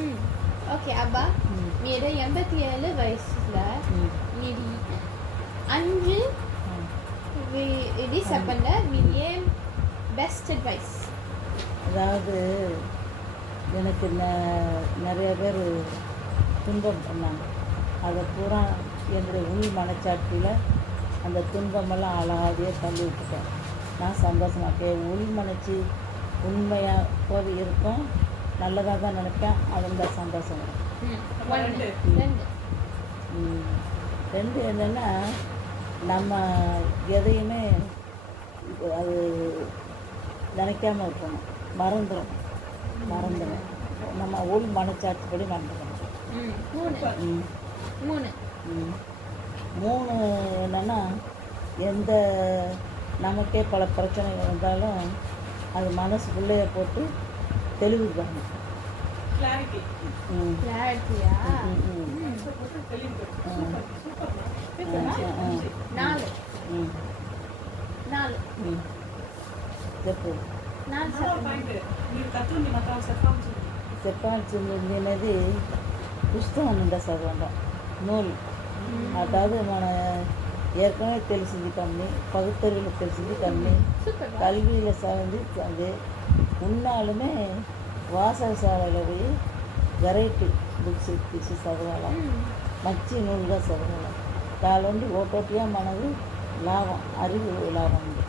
ம் ஓகே அப்பா. மீது எண்பத்தி ஏழு வயசுல. மீதி அஞ்சு செப்பண்ட மீதி ஏன் பெஸ்ட் அட்வைஸ் அதாவது எனக்கு ந- நிறைய பேர் துன்பம் பண்ணாங்க. அதை பூரா என்னுடைய உள் மனச்சாட்சியில் அந்த துன்பமெல்லாம் அழகாகவே தள்ளி விட்டுட்டேன் நான் சந்தோஷமாக உள் மனச்சி உண்மையாக போய் இருக்கும். நல்லதாக தான் நினைப்பேன். அதுவும் தான் சந்தோஷம். ரெண்டு. என்னென்னா நம்ம எதையுமே அது நினைக்காம இருக்கணும். மறந்துடும் மறந்துடும் நம்ம உள் மனச்சாட்சிப்படி மறந்துடும் ம். மூணு என்னென்னா எந்த நமக்கே பல பிரச்சனைகள் வந்தாலும் அது மனசுக்குள்ளேயே போட்டு தெளிவு பாருங்க చెప్పాల్సింది అనేది పుస్తకం ఉందా చదవండి నూలు అదాదు మన ஏற்கனவே தெரிஞ்சுது கம்மி பகுத்தறிவில் தெரிஞ்சுது கம்மி கல்வியில் சார்ந்து அது உன்னாலுமே వాసనశాలలో పోయి వెరైటీ బుక్స్ తీసి చదవాలి మంచి నూలుగా చదవాలి దానిలోండి ఒకటిగా మనకు లాభం அறிவு லாபம் உண்டு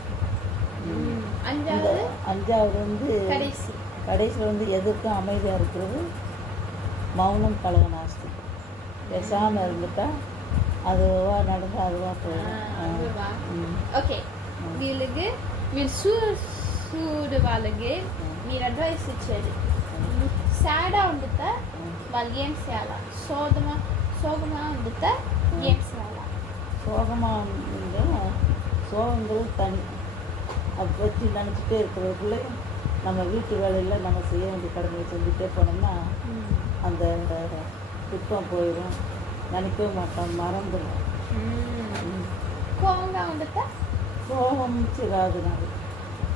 இந்த அஞ்சாவது அஞ்சாவது வந்து கடைசி கடைசியில் வந்து எதுக்கும் அமைதியாக இருக்கிறது மௌனம் கலக நாஸ்தி பேசாமல் இருந்துட்டா அதுவா நடந்து அதுவாக போயிடும் ஆ, அதுவா. ம். ఓకే వీళ్ళకి వీళ్ళు సూ సూడు వాళ్ళకి మీరు అడ్వైస్ ఇచ్చేది సాడా ఉండితే వాళ్ళు ఏం చేయాలా సోదమా సోగమా ఉండితే ఏం చేయాలా சோகமாக இருந்தா சோகங்கிறது தனி அதை பற்றி நினச்சிட்டே இருக்கிறதுக்குள்ளே நம்ம வீட்டு வேலையில் நம்ம செய்ய வேண்டிய கடமையை செஞ்சுட்டே போனோம்னா அந்த துக்கம் போயிடும் நினைக்கவே மாட்டோம் மறந்துடும் ம். కోపంగా ఉండితే கோபம்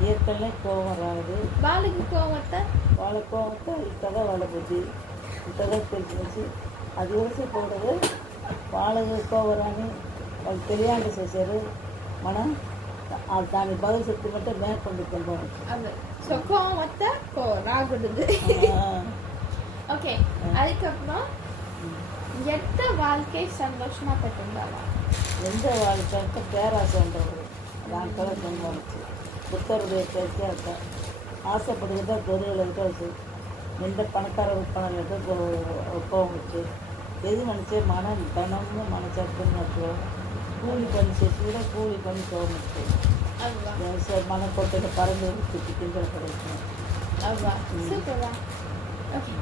ஏற்கனவே கோவம் வராது. பாலுக்கு கோவத்தை வாழை கோவத்தை இத்ததை வாழை போச்சு இத்ததை தெரிஞ்சு அது ஊசி போடுறது. வாழைக்கு கோவம் வராது அது தெரியாண்டு செய்சார் மனம் அது தான் பதில் சக்தி மட்டும் மேற்கொண்டு கொண்டு ஸோ கோவம் வத்த கோ ராகுடுது ஓகே அதுக்கப்புறம் எந்த வாழ்க்கை சந்தோஷமாக பெற்றிருந்தாலும் எந்த வாழ்க்கைக்கு பேராசை வந்துடுறது நான் கூட சொன்னோம் புத்தருடைய பேச்சே அதுதான் ஆசைப்படுகிறதா தொழில் இருக்காது எந்த பணக்கார கோவம் வச்சு எது நினச்சி மன தனம்னு மனசாட்சின்னு வச்சுக்கோ கூலி பண்ணி சேர்த்து கூட கூலி பண்ணி வச்சு. அதுவா மனக்கோட்டையில் பறந்து சுற்றி திங்கிற கிடைக்கும். அதுவா சூப்பர்வா. ஓகே